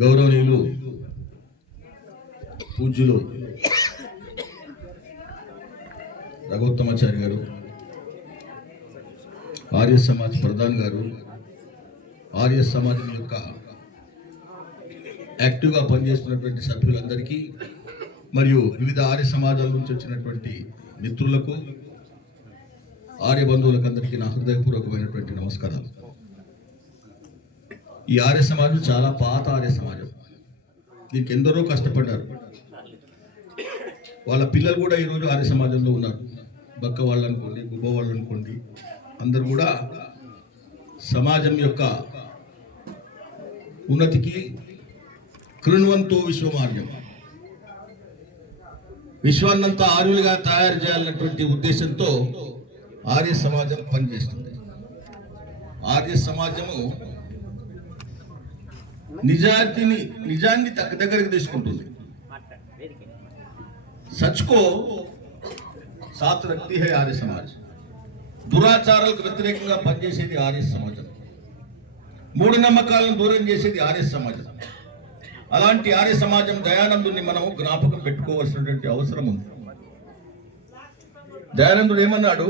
గౌరవనీయులు పూజ్యులు రఘోత్తమాచారి గారు, ఆర్య సమాజ్ ప్రధాన్ గారు, ఆర్య సమాజం యొక్క యాక్టివ్గా పనిచేస్తున్నటువంటి సభ్యులందరికీ మరియు వివిధ ఆర్య సమాజాల నుంచి వచ్చినటువంటి మిత్రులకు, ఆర్య బంధువులకు అందరికీ నా హృదయపూర్వకమైనటువంటి నమస్కారాలు. ఈ ఆర్య సమాజం చాలా పాత ఆర్య సమాజం. దీనికి ఎందరో కష్టపడ్డారు. వాళ్ళ పిల్లలు కూడా ఈరోజు ఆర్య సమాజంలో ఉన్నారు. బక్క వాళ్ళు అనుకోండి, గుబ్బ వాళ్ళు అనుకోండి, అందరూ కూడా సమాజం యొక్క ఉన్నతికి కృణ్వంతో విశ్వమార్యం, విశ్వాన్నంతా ఆర్యులుగా తయారు చేయాలన్నటువంటి ఉద్దేశంతో ఆర్య సమాజం పనిచేస్తుంది. ఆర్య సమాజము నిజాన్ని దగ్గరికి తీసుకుంటుంది. సచ్కో సాత్ రక్తి హై ఆర్య సమాజ్. దురాచారాలకు వ్యతిరేకంగా పనిచేసేది ఆర్య సమాజం. మూఢనమ్మకాలను దూరం చేసేది ఆర్య సమాజం. అలాంటి ఆర్య సమాజం దయానందుని మనం జ్ఞాపకం పెట్టుకోవాల్సినటువంటి అవసరం ఉంది. దయానందుడు ఏమన్నాడు?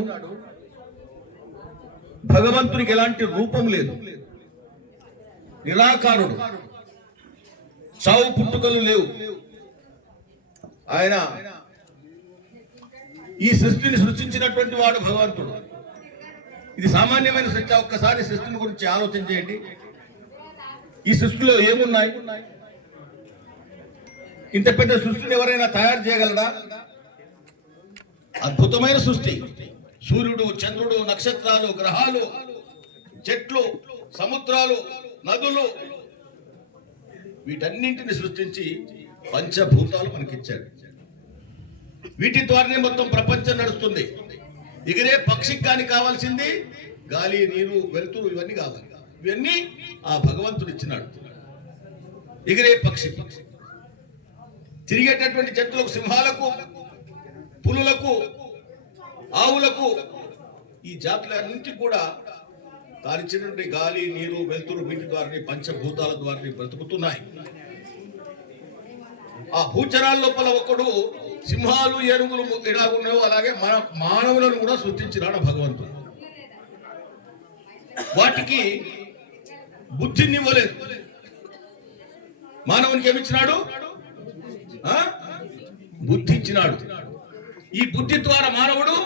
భగవంతునికి ఎలాంటి రూపం లేదు, నిరాకారుడు, చావు పుట్టుకలు లేవు. ఆయన ఈ సృష్టిని సృష్టించినటువంటి వాడు భగవంతుడు. ఇది సామాన్యమైన సృష్టి. ఒక్కసారి సృష్టిని గురించి ఆలోచన చేయండి. ఈ సృష్టిలో ఏమున్నాయి? ఇంత పెద్ద సృష్టిని ఎవరైనా తయారు చేయగలరా? అద్భుతమైన సృష్టి. సూర్యుడు, చంద్రుడు, నక్షత్రాలు, గ్రహాలు, చెట్లు, సముద్రాలు, నదులు, వీటన్నింటిని సృష్టించి పంచభూతాలు మనకిచ్చాడు. వీటి ద్వారానే మొత్తం ప్రపంచం నడుస్తుంది. ఎగిరే పక్షికి కానీ కావాల్సింది గాలి, నీరు, వెలుతురు, ఇవన్నీ కావాలి. ఇవన్నీ ఆ భగవంతుడు ఇచ్చినాడు. ఎగిరే పక్షి, తిరిగేటటువంటి జంతువులకు, సింహాలకు, పులులకు, ఆవులకు, ఈ జాతులన్నింటికి కూడా తానిచ్చినటువంటి గాలి, నీరు, వెలుతురు, వీటి ద్వారా పంచభూతాల ద్వారా బ్రతుకుతున్నాయి. ఆ భూచరాల లోపల ఒకడు సింహాలు, ఏనుగులు ఎలాగున్నాయో అలాగే మన మానవులను కూడా సృష్టించినాడు భగవంతుడు. వాటికి బుద్ధిని ఇవ్వలేదు. మానవునికి ఏమిచ్చినాడు? బుద్ధి ఇచ్చినాడు. ఈ బుద్ధి ద్వారా మానవుడు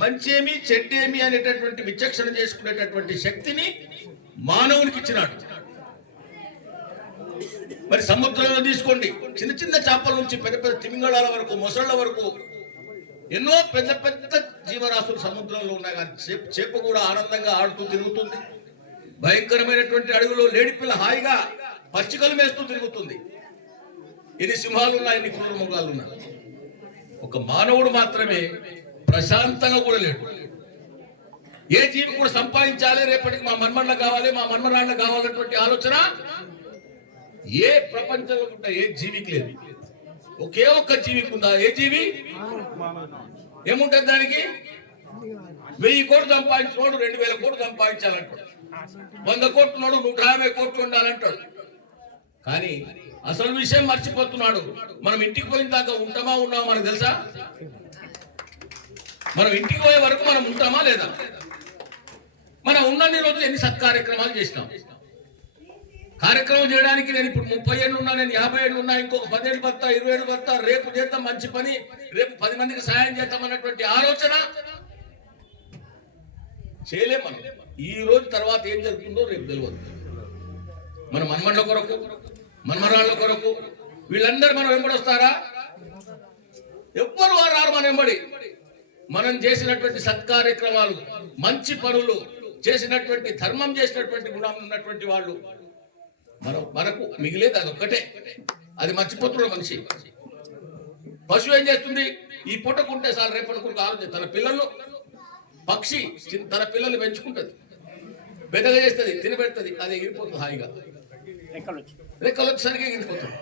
మంచేమి చెడ్డేమి అనేటటువంటి విచక్షణ చేసుకునేటటువంటి శక్తిని మానవునికి ఇచ్చినాడు. మరి సముద్రంలో తీసుకోండి, చిన్న చిన్న చేపల నుంచి పెద్ద పెద్ద తిమింగళాల వరకు, మొసళ్ళ వరకు ఎన్నో పెద్ద పెద్ద జీవరాశులు సముద్రంలో ఉన్నాయి. కానీ చేప కూడా ఆనందంగా ఆడుతూ తిరుగుతుంది. భయంకరమైనటువంటి అడవిలో లేడిపిల్ల హాయిగా పచ్చికలు మేస్తూ తిరుగుతుంది. ఎన్ని సింహాలు ఉన్నాయి, ఎన్ని క్రూర మృగాలు ఉన్నాయి. ఒక మానవుడు మాత్రమే ప్రశాంతంగా కూడా లేడు. ఏ జీవి కూడా సంపాదించాలి, రేపటికి మా మన్మళ్ళ కావాలి, మా మన్మరాళ్ళ కావాలన్నటువంటి ఆలోచన ఏ ప్రపంచంలో ఉంటే ఏ జీవికి లేదు. ఒకే ఒక్క జీవికి ఉందా? ఏ జీవి? ఏముంటుంది దానికి? 1000 కోట్లు సంపాదించినోడు 2000 కోట్లు సంపాదించాలంటాడు. 100 కోట్లున్నాడు 150 కోట్లు ఉండాలంటాడు. కానీ అసలు విషయం మర్చిపోతున్నాడు. మనం ఇంటికి పోయిన దాకా ఉంటామా ఉన్నామా మనకు తెలుసా? మనం ఇంటికి పోయే వరకు మనం ఉంటామా లేదా? మనం ఉన్నన్ని రోజులు ఎన్ని సత్కార్యక్రమాలు చేసినాం? కార్యక్రమం చేయడానికి నేను ఇప్పుడు 30 ఏళ్ళు ఉన్నా, నేను 50 ఏళ్ళు ఉన్నా, ఇంకొక 10 ఏళ్ళు బతా, 20 ఏళ్ళు బతా, రేపు చేద్దాం మంచి పని, రేపు 10 మందికి సాయం చేద్దాం అన్నటువంటి ఆలోచన చేయలేం. మనం ఈ రోజు తర్వాత ఏం జరుగుతుందో రేపు తెలియదు. మన మన్మళ్ళ కొరకు, మన్మరాళ్ళ కొరకు వీళ్ళందరూ మనం వెంబడొస్తారా? ఎవ్వరు రారు మన వెంబడి. మనం చేసినటువంటి సత్కార్యక్రమాలు, మంచి పనులు చేసినటువంటి, ధర్మం చేసినటువంటి గుణం ఉన్నటువంటి వాళ్ళు మనకు మిగిలేదు అదొక్కటే. అది మర్చిపోతున్నాడు మనిషి. పశువు ఏం చేస్తుంది? ఈ పూటకుంటే చాలు, రేపటి కొరకు ఆలోచన. తన పిల్లలు, పక్షి తన పిల్లల్ని పెంచుకుంటుంది, పెద్దగా చేస్తుంది, తినబెడుతుంది, అది ఎగిరిపోతుంది హాయిగా. రెక్కలు వచ్చేసరికి ఎగిరిపోతుంది.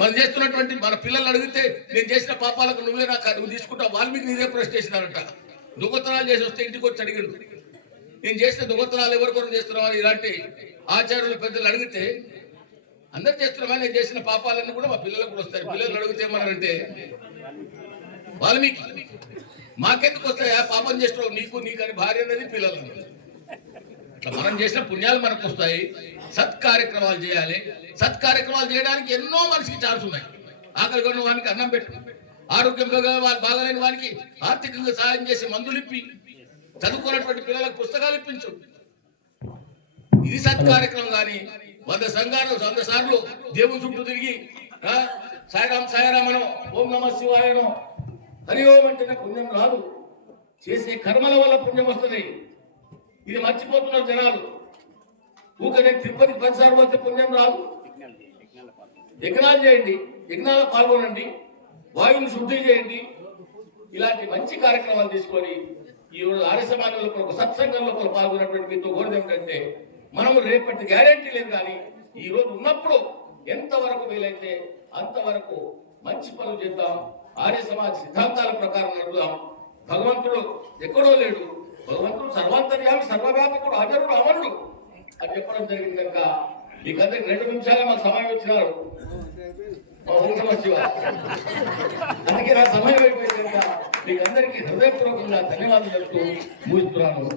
మనం చేస్తున్నటువంటి మన పిల్లలు అడిగితే, నేను చేసిన పాపాలకు నువ్వు తీసుకుంటావు. వాల్మీకి నీదే ప్రశ్న చేసినారంట. దొంగతనాలు చేసి వస్తే ఇంటికి వచ్చి అడిగిండు, నేను చేసిన దొంగతనాలు ఎవరి కొరకు చేస్తున్నామని ఇలాంటి ఆచార్యులు పెద్దలు అడిగితే అందరు చేస్తున్నామని నేను చేసిన పాపాలన్నీ కూడా మా పిల్లలకు కూడా వస్తాయి. పిల్లలు అడిగితే ఏమన్నారంటే వాల్మీకి మాకెందుకు వస్తాయి పాపం చేస్తున్నావు నీకని భార్య అనేది పిల్లలు. ఇట్లా మనం చేసిన పుణ్యాలు మనకు వస్తాయి. సత్కార్యక్రమాలు చేయాలి. సత్కార్యక్రమాలు చేయడానికి ఎన్నో మనిషికి ఛాన్స్ ఉన్నాయి. ఆకలి కొన్న వానికి అన్నం పెట్టు, ఆరోగ్యంగా బాగాలేని వానికి ఆర్థికంగా సహాయం చేసి మందులు ఇప్పి, చదువుకున్నటువంటి పిల్లలకు పుస్తకాలు ఇప్పించు. ఇది సత్కార్యక్రమం. కానీ 100 సార్లు దేవుని చుట్టూ తిరిగి సాయిరాం సాయిరామనో ఓం నమ శివాయనో హరి ఓం అంటేనే పుణ్యం రాదు. చేసే కర్మల వల్ల పుణ్యం వస్తుంది. ఇది మర్చిపోతున్నారు జనాలు. ఊకనే తిరుపతి 10 సార్లు వస్తే పుణ్యం రాదు. యజ్ఞాలు చేయండి, యజ్ఞాలు పాల్గొనండి, వాయువుని శుద్ధి చేయండి. ఇలాంటి మంచి కార్యక్రమాలు తీసుకొని ఈ ఆర్య సమాజంలో ఒక సత్సంగంలో పాల్గొన్నటువంటి మీతో కోరిక ఏమిటంటే మనము రేపటి గ్యారెంటీ లేదు. కానీ ఈ రోజు ఉన్నప్పుడు ఎంతవరకు వీలైతే అంతవరకు మంచి పనులు చేద్దాం. ఆర్య సమాజ సిద్ధాంతాల ప్రకారం నడుద్దాం. భగవంతుడు ఎక్కడో లేడు. భగవంతుడు సర్వాంతర్యామి, సర్వవ్యాపకుడు, అజరుడు, అమరుడు అని చెప్పడం జరిగింది. కనుక మీకందరికి 2 నిమిషాలు మాకు సమయం ఇచ్చినారు. అందుకే నా సమయం అయిపోయింది కనుక మీకు అందరికీ హృదయపూర్వకంగా ధన్యవాదాలు చెప్తూ ముగిస్తున్నాను.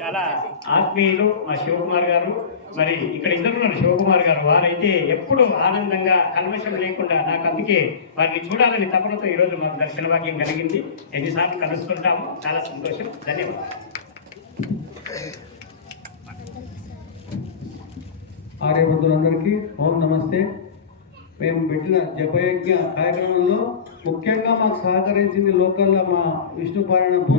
చాలా ఆత్మీయులు మా శివకుమార్ గారు. మరి ఇక్కడ ఇద్దరు ఉన్నారు శివకుమార్ గారు. వారైతే ఎప్పుడు ఆనందంగా కల్మషం లేకుండా, నాకు అందుకే వారిని చూడాలని తపనతో ఈరోజు మాకు దర్శన భాగ్యం కలిగింది. ఎన్నిసార్లు కలుసుకుంటాము. చాలా సంతోషం. ధన్యవాదాలు. ఆర్యవృద్ధులందరికీ ఓం నమస్తే. మేము పెట్టిన జపయజ్ఞ కార్యక్రమంలో ముఖ్యంగా మాకు సహకరించింది లోకల్లో మా విష్ణుపారాయణ